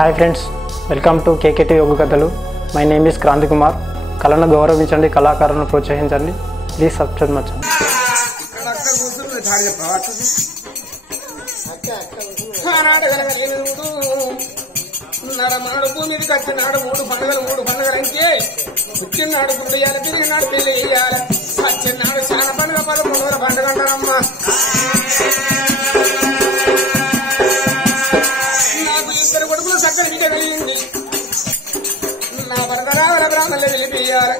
Hi friends, welcome to KKT Yoga Kathalu. My name is Kranthi Kumar. కళను గౌరవించండి, కళాకారులను ప్రోత్సహించండి. Please subscribe much. నరమాడు భూమికి కట్టినాడు మూడు పండుగలంటే పుట్టినాడు గుడ్డు వేయాలి, తిరిగినాడు పెళ్లి వేయాలి, వచ్చినాడు చాలా పండుగ 13వ పండుగ అంటారమ్మా. నాకు ఇద్దరు కొడుకులు చక్కని బిడ్డ వెళ్ళింది. నా భర్త రావల బ్రాహ్మణులు వెళ్ళిపోయాలి.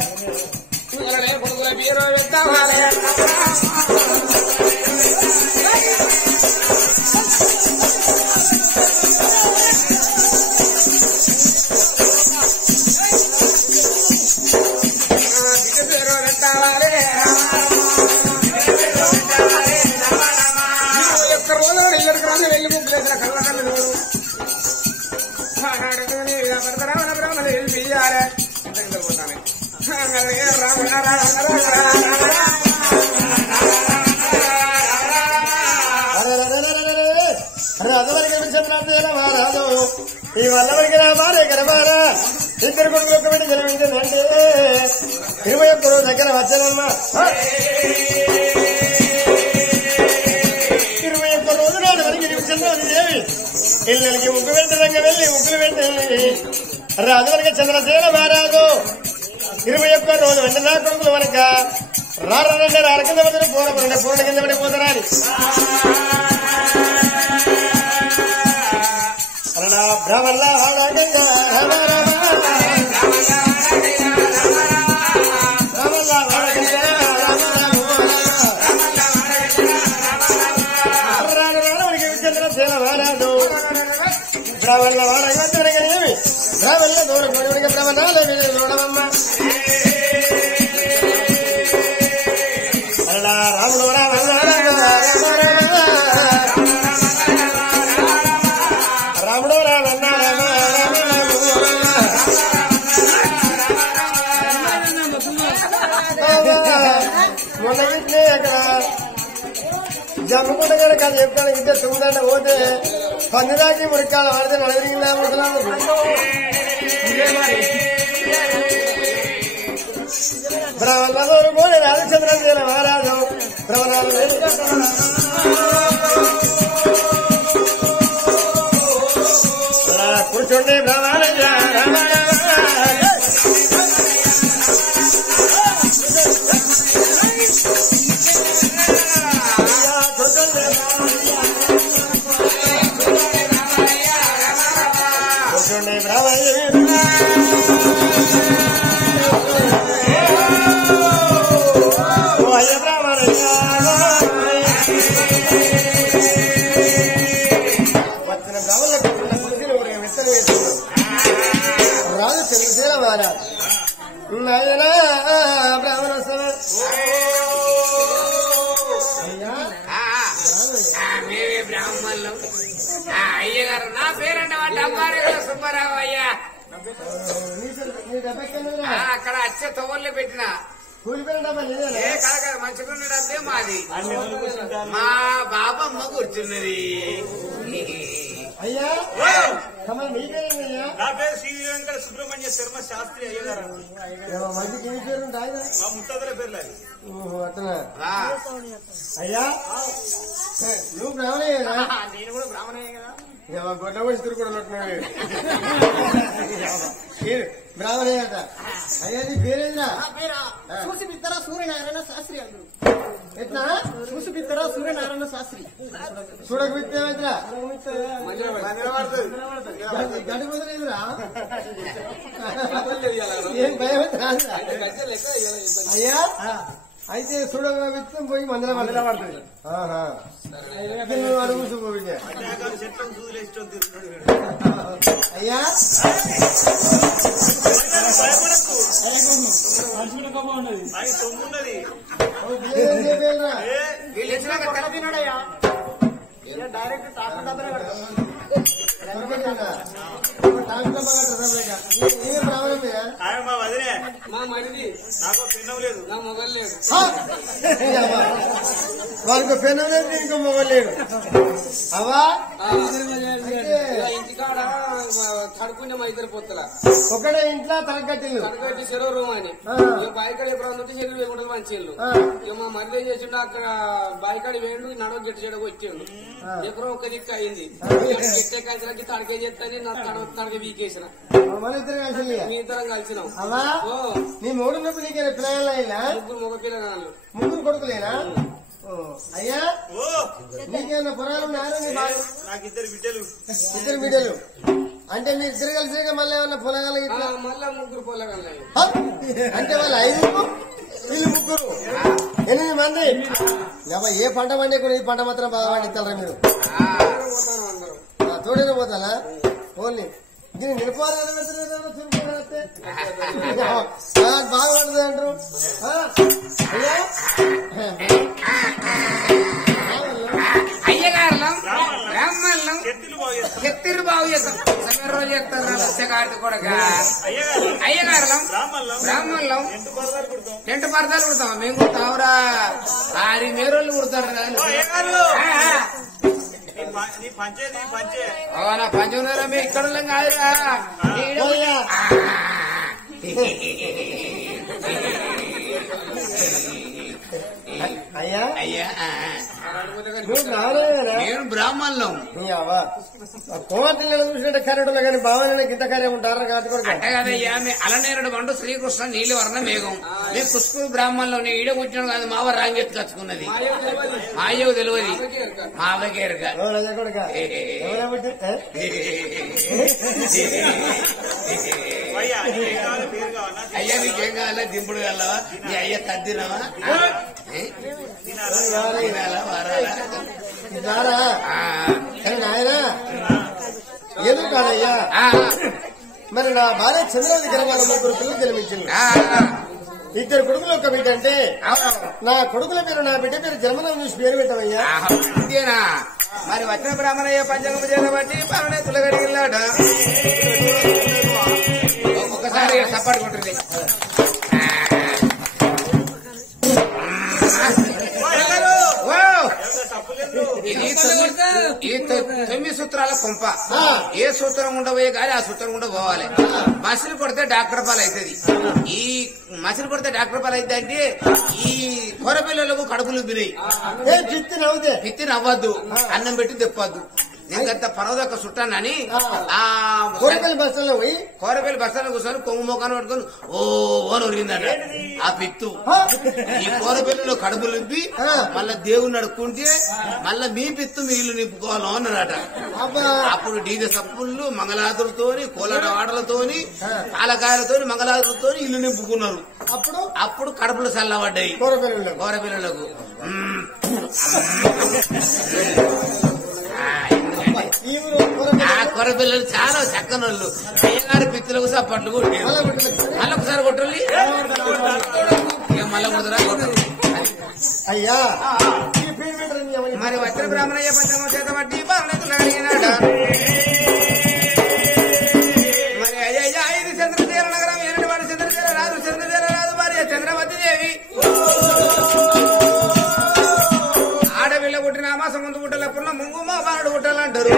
కొడుకుల బీరో వెళ్తావాలి. వెళ్ళి ముగ్గులేసిన కళ్ళ భర్తరావణ బ్రాహ్మణులు వెళ్ళిపోయాలి. పోతాను రాదు ఈ వల్లవరికి రామారే గరమారా ఇద్దరు కొడుకు ఒక బిడ్డ గెలిపించిందంటే 21 రోజు దగ్గర వచ్చానమ్మా. 21 రోజు నాడు వరకు గెలిపించారు దేవి. ఇళ్ళకి ముగ్గు వెంటరంగా వెళ్ళి ముగ్గులు వెంట రాజు వరకు చంద్రసేన మారాదు 21 రోజు వెంట నా కొడుకులు వనక రారంటే రార కింద పడిన పూర్ణ కింద పడిపోతారా అని బ్రహ్మల్లా హాడంగా బ్రాహ్మణ వాడగా తిరగేవి బ్రాహ్మణ దూరం బ్రహ్మణాలు చూడమమ్మ అలా రాముడు రాముడు రామన్న మొన్న ఇంట్లో అక్కడ జమ్మకుంట గారు కాదు చెప్తాను. ఇంటే తుమ్ముదండ పోతే పందిరాకి మురికాల పడితే నడగరిగిందా ముసలాము బ్రహ్మణోరు కూడా రాజచంద్ర మహారాజు బ్రహ్మణాలు కూర్చోండి బ్రహ్మణ కూర్చోండి బ్రాహ్మణ అయ్య బ్రాహ్మణ వచ్చిన బ్రాహ్మణులకు కుర్చీలు విత్తనం వేస్తున్నారు. రాజు చంద్రసేన మహారాజు నాయన బ్రాహ్మణ బ్రాహ్మణులు అయ్యగారు నా పేరంట వాళ్ళ అమ్మారు సుబ్బారావు అయ్యా. అక్కడ వచ్చే తోళ్ళు పెట్టిన కాదు మంచిగా ఉండడంతే మాది. మా బాబమ్మ కూర్చున్నది. అయ్యా మీకేనయ్యా? నా పేరు శ్రీ వెంకట సుబ్రహ్మణ్య శర్మ శాస్త్రి అయ్యగారు. మంచికి ఏ పేరు ఉంటాయి? మా ముత్తదల పేర్లు అది. అతను అయ్యా నువ్వు బ్రాహ్మణయ్యా? నేను కూడా బ్రాహ్మణయ్య కదా. గొడ్డ వయసు కూడా ఉంటున్నాడు బ్రాహ్మణయ్యట. అయ్యా నీ పేరేందా? చూసి బిత్తరా సూర్యనారాయణ శాస్త్రి అందరు ఎట్లా చూసి బిత్తరా సూర్యనారాయణ శాస్త్రి చూడక విత్తేమైందిరా గడి కుదరేదిరా ఏం భయం రాదురా అయ్యా. అయితే చూడక విత్తం పోయి మందర పడుతుంది. అడుగు చూపించే చెట్లను చూదులేసి అయ్యా ఆయన సొమ్మున్నది. వీళ్ళు వచ్చినాక తెల తిన్నాడయ్యా. డైరెక్ట్ టాప్ డబ్బులు కడతాం. ఆయన మా వదిలే, మా మరిది నాకు పిన్నం లేదు, నా మొగలు లేదు. వారికి పెన్ను లేదు, ఇంకో మొగలు లేడు. అవా ఇంటికాడ కడుకునే మా ఇద్దరు పొత్తుల ఒకటే ఇంట్లో తలకట్టిల్లు కడుకట్టి చెరువు రూమ్ అని బాయికాడ ఎప్పుడు ఉంటే చెరువు వేయకుండా మంచిళ్ళు ఇక మా మరిది ఏం చేసిండు అక్కడ బాయికాడ వేయండు నడవ గిట్ట చెడకు వచ్చిండు ఎక్కడో ఒక్క దిక్కు అయింది గిట్టే కలిసి తడకేం చేస్తాని నా తడక వీకేసిన మన ఇద్దరు కలిసి మీ ఇద్దరం కలిసినాం అలా నీ మూడు నొప్పి నీకే పిల్లలైనా ముగ్గురు మగ పిల్లగాళ్ళు ముగ్గురు కొడుకులేనా అయ్యా నీకేమన్నా పురాణం ఉన్నారా నీ బాగా నాకు ఇద్దరు బిడ్డలు ఇద్దరు బిడ్డలు అంటే మీరు ఇద్దరు కలిసి మళ్ళీ ఏమన్నా పొలగాలి మళ్ళా ముగ్గురు పొలగాళ్ళు అంటే వాళ్ళు 5 వీళ్ళు 3 8 మంది ఏ పంట పండే కూడా ఈ పంట మాత్రం బాగా పండిస్తారా మీరు తోడైనా పోతానా ఓన్లీ దీన్ని నిలిపోవాలని బాగా పడుతుంది అంటారు అయ్యా అయ్యగారులం బ్రాహ్మణులం ఎత్తిరు బాగు చేస్తాం రోజు చేస్తారు కొడక అయ్యగారులం బ్రాహ్మణులం టెంట్ పరదాలు కుడతాం మేము కుడతాంరా ఆరి మేరోళ్ళు కుడతారు నా పంచంలో మేము ఇక్కడ కాదురా అయ్యా అయ్యా నేను బ్రాహ్మణులం కోమతిని చూసినట్టు కరెంటులో కానీ భావన ఇంత కార్యం ఉంటారా కాబట్టి అంటే కదయ్యా మీ అలనేరుడు వంట శ్రీకృష్ణ నీళ్ళు వర్ణ మేఘం మీ పుష్పు బ్రాహ్మణులో నీ ఈడ కూర్చోడం కాదు మావ రాంగెత్తు కచ్చుకున్నది మాయవు తెలియదు మావకేరక అయ్యా నీకేం కావాలా దింపుడు కావాలా నీ అయ్య తద్దినావా ఆయన ఎందుకు కాదయ్యా మరి నా భార్య చంద్రవతి గ్రహాల 3 పిల్లలు జన్మించింది 2 కొడుకులు ఒక బిడ్డ అంటే నా కొడుకుల పేరు నా బిడ్డ పేరు జన్మనం చూసి పేరు పెట్టవయ్యా మరి వచ్చిన బ్రాహ్మణయ్య పంచంగం చేయబట్టి పవనే తులగడిగిల్లాట ఒకసారి సపోర్ట్ కొట్టింది ఇది 9 సూత్రాల కొంప ఏ సూత్రం ఉండబోయే గాలి ఆ సూత్రం ఉండ పోవాలి మసిలు కొడితే డాక్టర్ పాలు అవుతుంది ఈ మసిలు కొడితే డాక్టర్ పాలు అవుతుంది అంటే ఈ కూర పిల్లలకు కడుపులు బినాయి పిత్తి నవ్వద్దు అన్నం పెట్టి తెప్పద్దు నీకంత పరవదొక్క చుట్టానని ఆ కోరపల్లి బస్సులో పోయి కోరపల్లి బస్సులో కూర్చొని కొంగు మొక్కను పట్టుకొని ఓ నొరిగిందట ఆ పిత్తు ఈ కోరపల్లిలో కడుపులు నింపి మళ్ళా దేవుని నడుక్కుంటే మళ్ళా మీ పిత్తు మీ ఇల్లు నింపుకోవాలి అన్నారట అప్పుడు డీజే సప్పుళ్ళు మంగళాదులతోని కోలాట ఆటలతోని పాలకాయలతోని మంగళాదులతోని ఇల్లు నింపుకున్నారు అప్పుడు కడుపులు చల్లబడ్డాయి కోరపిల్లలకు ఆ కొర పిల్లలు చాలా చక్కనోళ్ళు అయ్యగారి పిత్తులకు సప్పట్లు కొట్టారు మళ్ళీ ఒకసారి కొట్టాలి మళ్ళీ కుదరా కొట్టాలి అయ్యా మరి వచ్చిన బ్రాహ్మణయ్య పంచమం చేత బట్టి బాగున్నతులు అడిగినాడ మరి అయ్యా ఇది చంద్రశేఖర నగరం ఏనాటి వాడు చంద్రశేఖర రాదు భార్య చంద్రవతి దేవి ఆడపిల్ల పుట్టిన మాసం ముందు పుట్టలప్పుడు ముంగు మా బాలుడు పుట్టాలంటారు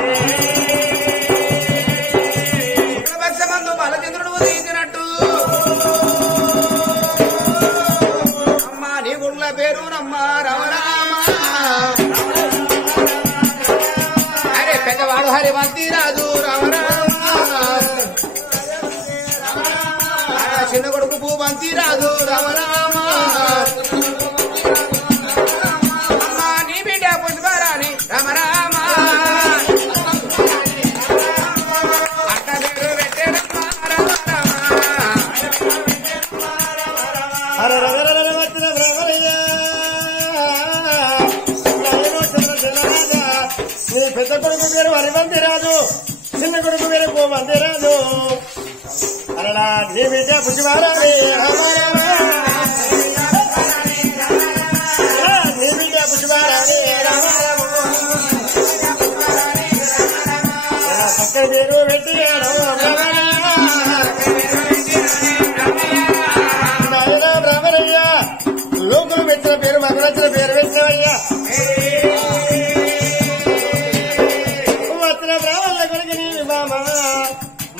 శుక్లపక్షమందు బాలచంద్రుడు ఉదయించినట్టు అమ్మా నీ గుడ్ల పేరు నమ్మా రామరామ అరే పెద్దవాడు హరివంతి రాజు రామరామ చిన్న కొడుకు భూవంతి రాజు రామరామ అమ్మా నీ బిడ్డ పుష్పరాణి రామరామ అట్ట పేరు పెట్టేనమ్మా నీ పెద్ద కొడుకు పేరు హరివంతి రాజు చిన్న కొడుకు పేరు భూవంతి రాజు అలా నీ బిడ్డ పుష్పరాణి నీ బిడ్డ పుష్పరాణి పక్క పేరు పెట్టి బ్రాహ్మణయ్య లోకులు పెట్టిన పేరు మాకు నచ్చిన పేరు పెట్టినవయ్యా వచ్చిన బ్రాహ్మణుల కొడుకు నీ మామ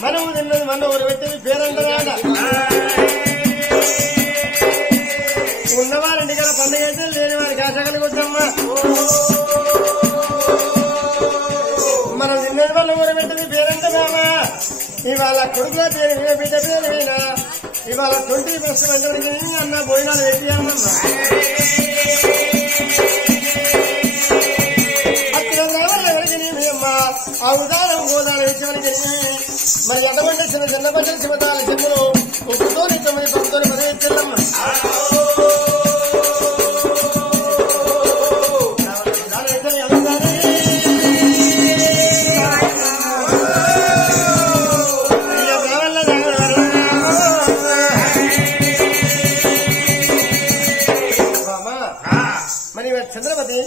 మనం తిన్నది మన ఊరు పెట్టేది పేరంటారా ఉన్నవారింటి కదా పండుగ అయితే లేని వారికి ఆశ కలిగొద్దమ్మా మనం తిన్నది మన ఊరు పెట్టేది పేరంటారా ఇవాళ కొడుకుల పేరు బిడ్డ పేరు అయినా ఇవాళ 20% అన్న భోజనాలు పెట్టియాలమ్మా ఆ ఉదాహరణ గోదాలు ఇచ్చేవారికి మరి ఎటువంటి చిన్న చిన్న పచ్చని శివతాల చెప్పులు ఉప్పుతో 9 పంపుతో 10 ఎత్తులమ్మ చంద్రపతి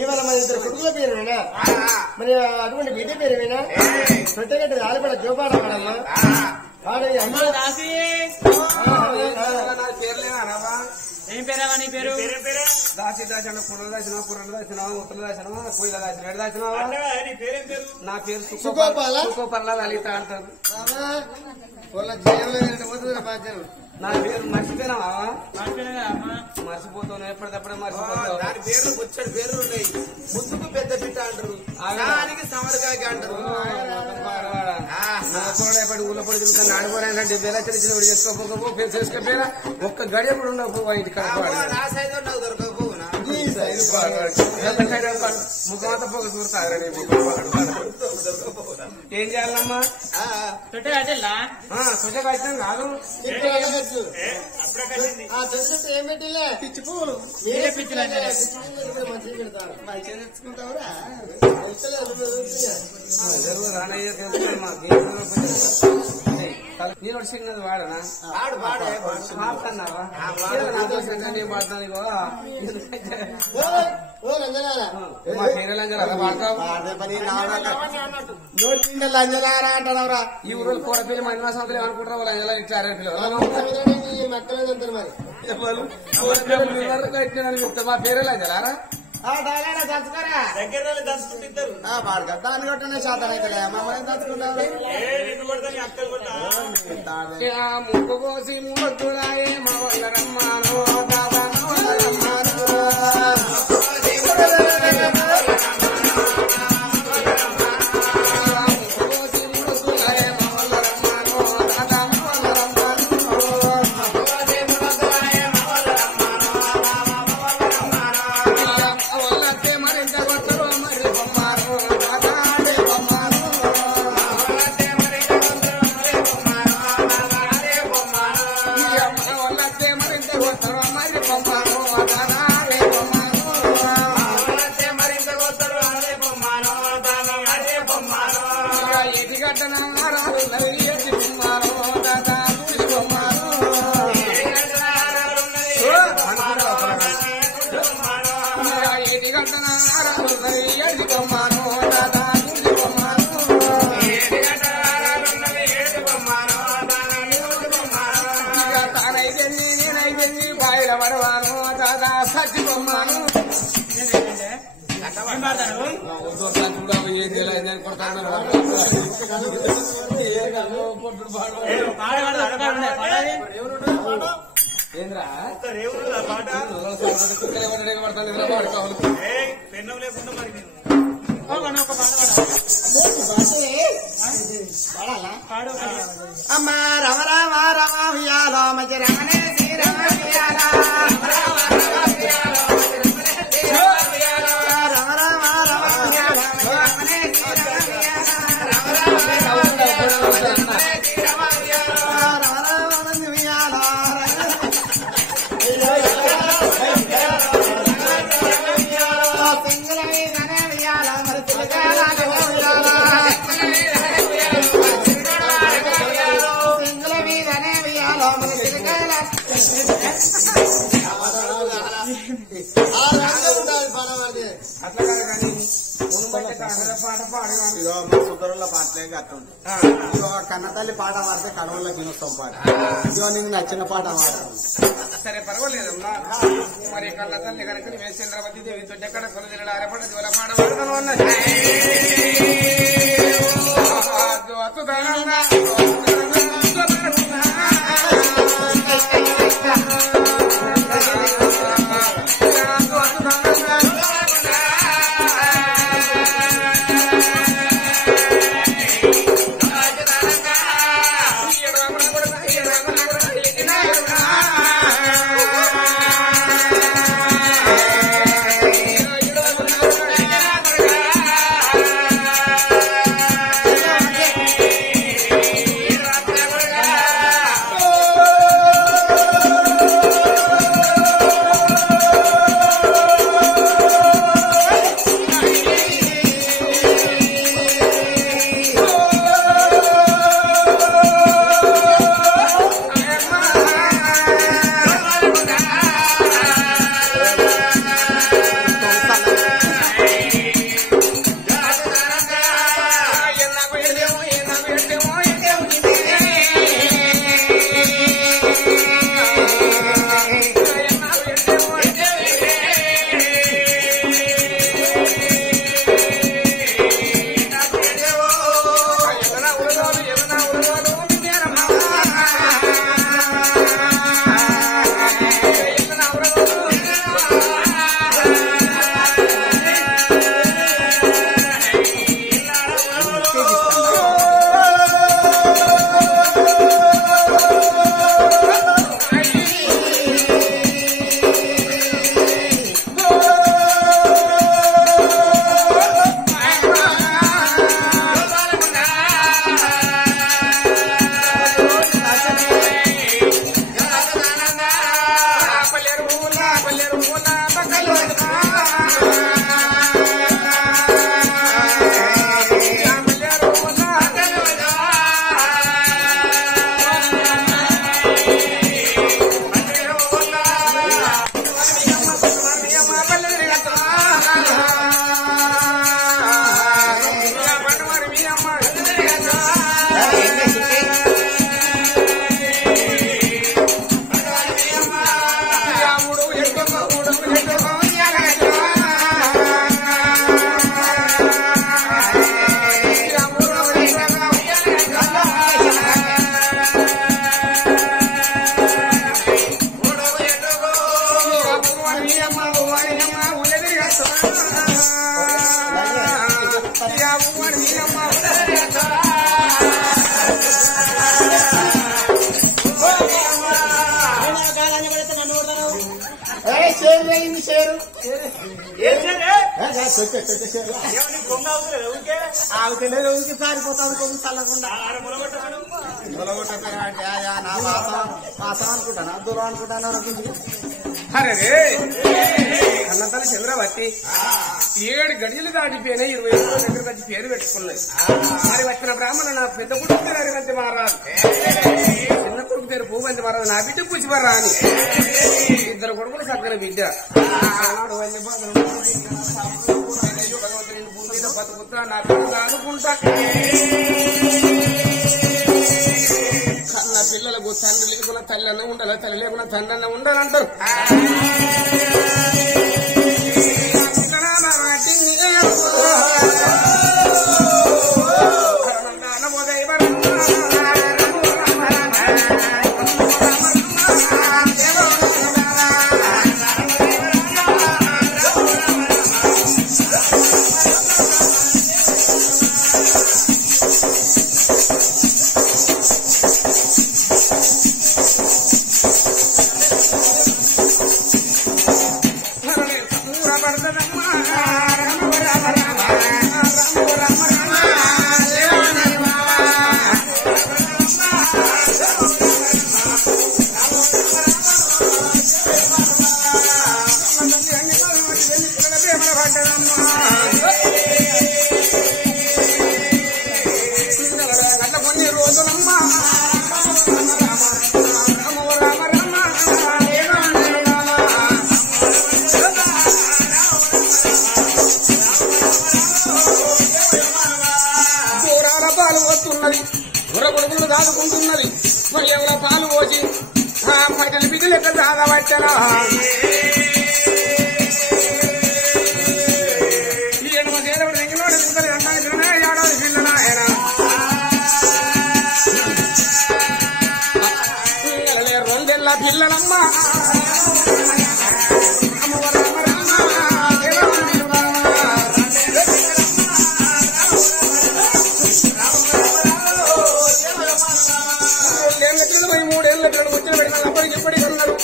ఇవాళ మన ఇద్దరు కొడుకుల పేరువేనా మరి అటువంటి బిడ్డ పేరువేనా ప్రత్యేక ఆలపడ జోపాడ పాడమ్మా పాడవి అమ్మ ఏం పేరావా నీ పేరు దాచి దాచిన పుర్ర దాచిన పుర్రలు దాచినా ఉత్తలు దాచినా పొయ్యిల దాచిన ఎడ దాచినావా నా పేరు సుఖోపర్ల లలిత అంటారు నా పేరు మర్చిపోయినావా మర్చిపోతావు ఎప్పటికప్పుడే మర్చిపోతావు దాని పేర్లు వచ్చాడు పేర్లు ఉన్నాయి ముద్దుకు పెద్ద బిడ్డ అంటారు ఆగానికి సమరకాకి అంటారు ఎప్పటి ఊళ్ళో పడి తిరుగుతాను ఆడిపోయినంటే బెల్లచ్చడి చిన్నప్పుడు చేసుకోకపో పేరు చేసుకోపోయినా ఒక్క గడియ కూడా ఉండకపో ఇంటి నా సైజు నాకు దొరకకపో ముఖమంతా పొగ చూరుతారు ఏం చేయాలమ్మా సుజ కట్టినాం కాదు ఏం పెట్టిలే పిచ్చి పువ్వులు మీరే పిచ్చిలు మంచిగా పెడతారు మంచిగా తెచ్చుకుంటావురా నేను చిన్నది వాడనా మాట్లాడినావా నేను వాడతాను మా పేరు లంజరా వాడతావు లంజనారా అంటారా ఈ ఊరు కూర పిల్లలు మహిళా సంతలు ఏమనుకుంటారు లంజలా ఇట్లా అరే పిల్లలు మా పేరు లంజలారా దాన్ని కొట్టనే శాతం అయితే మమ్మల్ని తలుచుకుంటారు ముక్కు కోసి ముద్దులాయే మా వల్ల రమ్మాను రమ్మాను ఏంద్రా పెన్నం లేకుండా మరి అమ్మ రమ రామ రమాలో మధ్య రమణే సుతరుల పాటలే కట్టుండే కన్నతల్లి పాట పాడితే కడవల్ల దినోత్సవం పాట ఇదో నీకు నచ్చిన పాట పాడతాను. సరే పర్వాలేదమ్మా మరి కళ్ళ తల్లి కనుక మేము చంద్రవతి దేవి తొడ్డ కడ కొలు ఆరపడ జ్వర పాడబడతాను అన్నది ఆవుకెళ్ళి పారిపోతాను కొంచెం చల్లకుండా నా మాసం అనుకుంటాను దూరం అనుకుంటాను అరే అన్నతల్లి చంద్రవతి 7 గడియలు దాటిపోయినాయి 20 రోజుల దగ్గరకు వచ్చి పేరు పెట్టుకున్నాయి. మరి వచ్చిన బ్రాహ్మణ నా పెద్ద కొడుకు పేరు అరివంతి మహారాజు, చిన్న కొడుకు పేరు భూవంతి మహారాజు, నా బిడ్డ పుచ్చిపర్రా అని 2 కొడుకులు చక్కని బిడ్డ. బతుకుతా నా పిల్లలు అనుకుంటా కన్న పిల్లలకు తండ్రి లేకుండా తల్లి అన్న ఉండాలి, తల్లి లేకుండా తండ్రి అన్న ఉండాలంటారు. గుర్రగొడుగులు దాదుకుంటున్నది, ఎవరో పాలు పోసి పైన బిడ్డలు ఎక్కడ దాదావచ్చరా. ఈ 8 మంది 7 ఎంగిలోడు 2 అంటారు 7 ఏడాది పిల్లలు ఆయన పిల్లలమ్మ మూడేళ్ళ పిల్లలు వచ్చిన పెడిన అప్పటికి ఇప్పటికి ఉన్నారు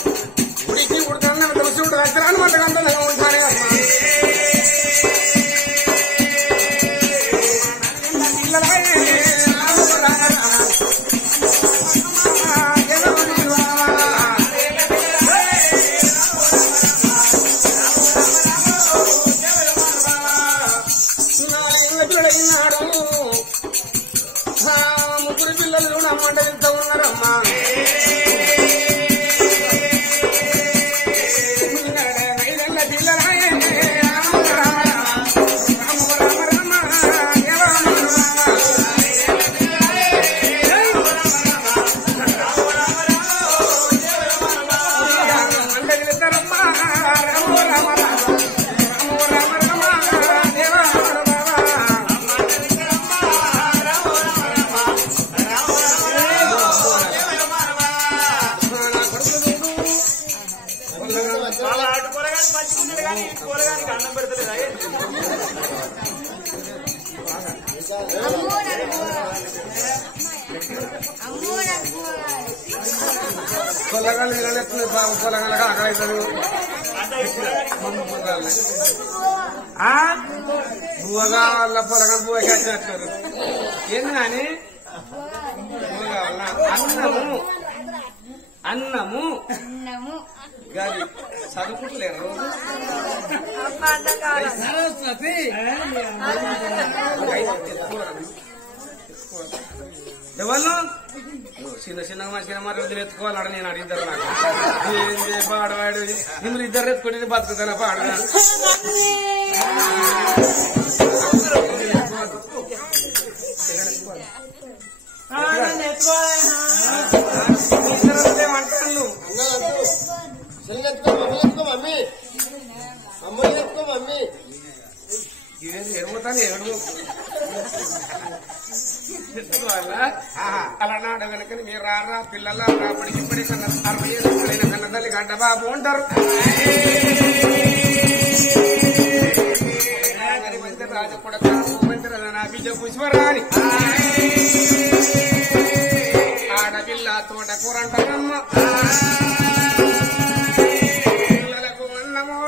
ఉడికి ఉడకన్న దోషుడు అక్షరాన్ని మంటకంతా ఉంటానే ముగ్గురు పిల్లలు కూడా అమ్మంట వెళ్తా ఉన్నారమ్మా వాళ్ళ ఆటు కూరగాయలు పంచుకున్నాడు కానీ ఈ కూరగాయలకి అన్నం పెడతలేదా పొలగాళ్ళు నిలబెట్టుకునే పొలగాళ్ళగా ఆకలిస్తారు బువ్వగా వాళ్ళ పొలగాలు బువ్వ కాచినట్టారు ఏంది నాని బువ్వ కావాల అన్నము గారి చదువుకుంటలేరు ఎవరు చిన్న చిన్నగా మంచిగా మాట్లాడి ఎత్తుకోవాలని నేను అడిగిద్దరు నాకు ఏంది పాడవాడు మిమ్మల్ని ఇద్దరు ఎత్తుకుంటే బతుకుతాను పాడగా ఏమంటాను ఇదేంటి ఎడుగుతాను ఎడుగు అలా నాడు కనుక మీరు రారా పిల్లల రాబడికి ఇప్పటి కన్నా 60 ఏళ్ళు కన్న తల్లి గడ్డ బాబు ఉంటారు రాజకొడక నా బిడ్డ పుష్పరాణి ఆడపిల్ల తోట కూరంటారమ్మ పిల్లలకు అన్నమో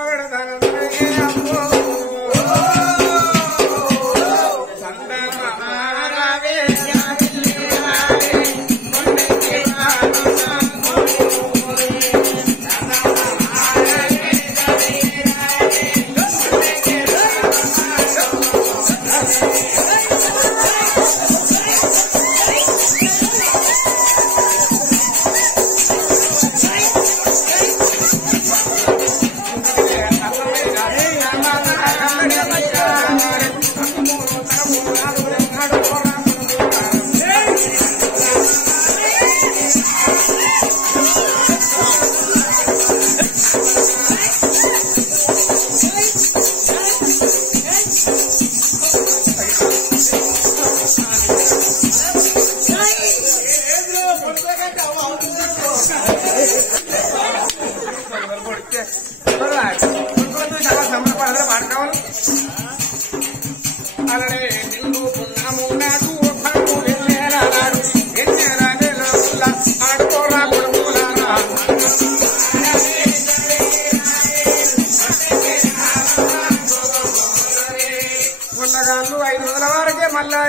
పుల్లగాళ్ళు 5 రోజుల వరకే మళ్ళా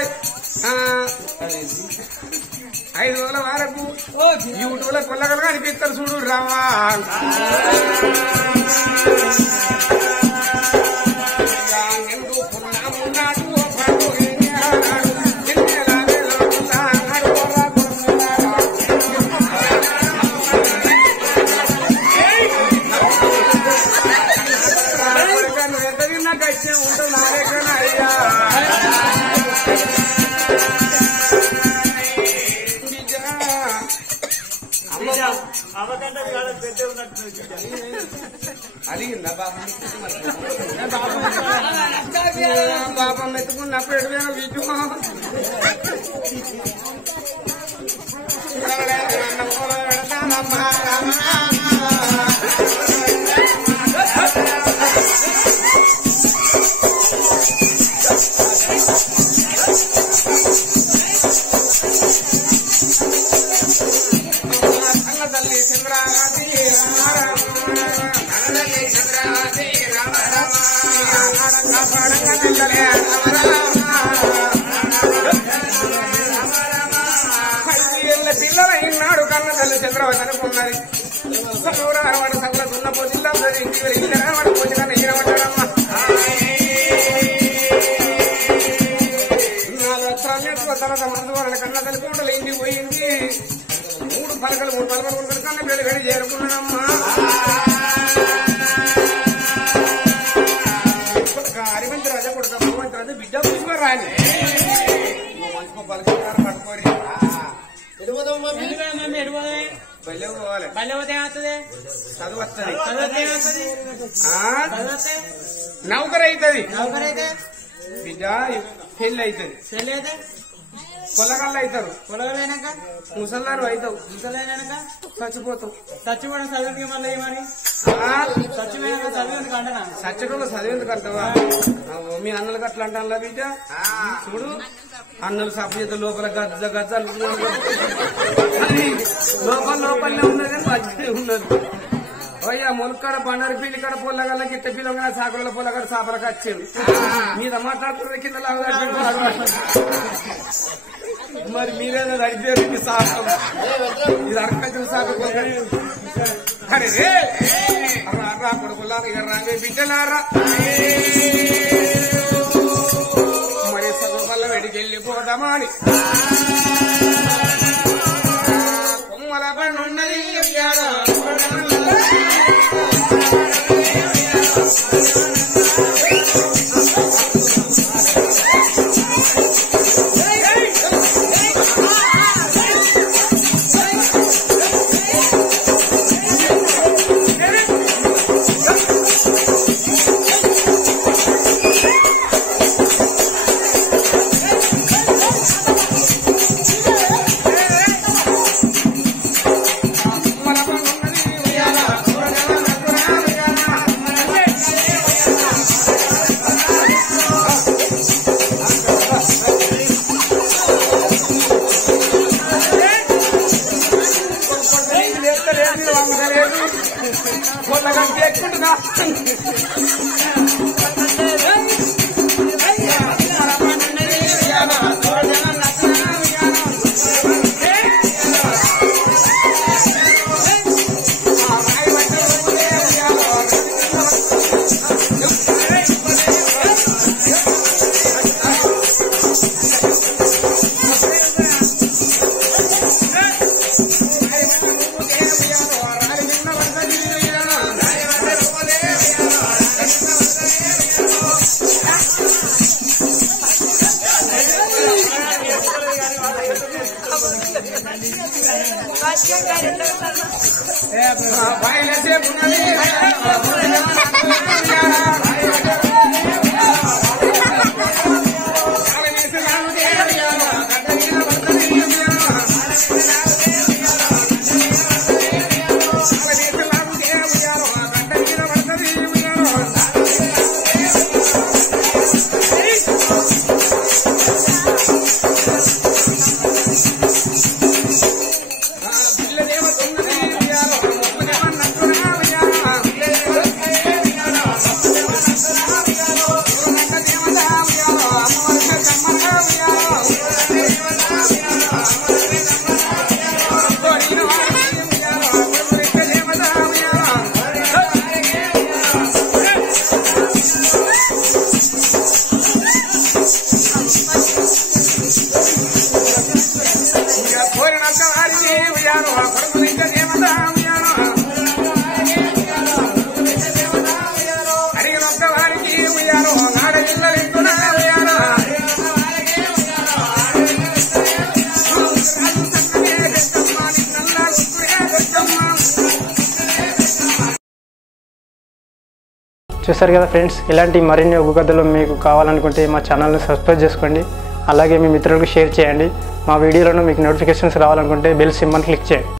5 రోజుల వరకు యూట్యూబ్ లో పుల్లగలు కనిపిస్తారు చూడు రావా ఎంత తిన్నా కష్టం ఉంటుంది నాయకనా అయ్యా అవకంటే పెద్ద ఉన్నట్టు అలిగిందా పాపం ఎత్తుకున్నప్పుడు ఎడువైనా వీటు పిల్లలైనాడు కన్న తల్లి చంద్రవతి అనుకున్నది వాడు సగల దున్న పోతిల్లా వాడు పోతిగా నెయ్యమంటాడమ్మా 4 లక్షల తర్వాత మందు వాళ్ళ కన్న తల్లి పూటలు ఇంటికి పోయింది 3 పలకలు కన్న పిల్లలు గడి చేరుకున్నాడమ్మా అరివంతి రాజా కొడుక భగవంతు రాజా బిడ్డ పుష్ప రాని మంచుకో పలకారు పట్టుకోరి నౌకర్ అవుతుంది బిడ్డ పెళ్లి అవుతుంది పొలగాళ్ళు అవుతారు పొలగాలైనాక ముసల్లారు అవుతావు ముసలైనాక చచ్చిపోతావు చచ్చిపోవడం చదివింది మళ్ళీ ఏమని చచ్చిపోయినాక చదివేందుకు అంటనా చచ్చడంలో చదివేందుకు అంటావా మీ అన్నలకు అట్లా అంటా బిడ్డ చూడు అన్నలు సభ్యత లోపల గజ్జలు లోపలనే ఉన్నది మంచిగా ఉన్నది అయ్యా మొలకాడ బండారు పిల్లి కాడ పొల్లగల్ల గిట్ట పిల్లగా సాకుల పొల్లగాడు సాపరకు వచ్చాడు మీద మాట్లాడుతున్న కింద మరి మీరేదో అడిగారు సాపం ఇది అడగచ్చిన సాప అరే రా కొడుకులాగా ఇక రాగే బిడ్డలారా మరి సగం వల్ల వెడికి వెళ్ళిపోదామా అని కొమ్మల పన్నున్నది చూసారు కదా ఫ్రెండ్స్, ఇలాంటి మరిన్ని ఒగ్గు కథలు మీకు కావాలనుకుంటే మా ఛానల్ని సబ్స్క్రైబ్ చేసుకోండి. అలాగే మీ మిత్రులకు షేర్ చేయండి. మా వీడియోలను మీకు నోటిఫికేషన్స్ రావాలనుకుంటే బెల్ సింబల్ని క్లిక్ చేయండి.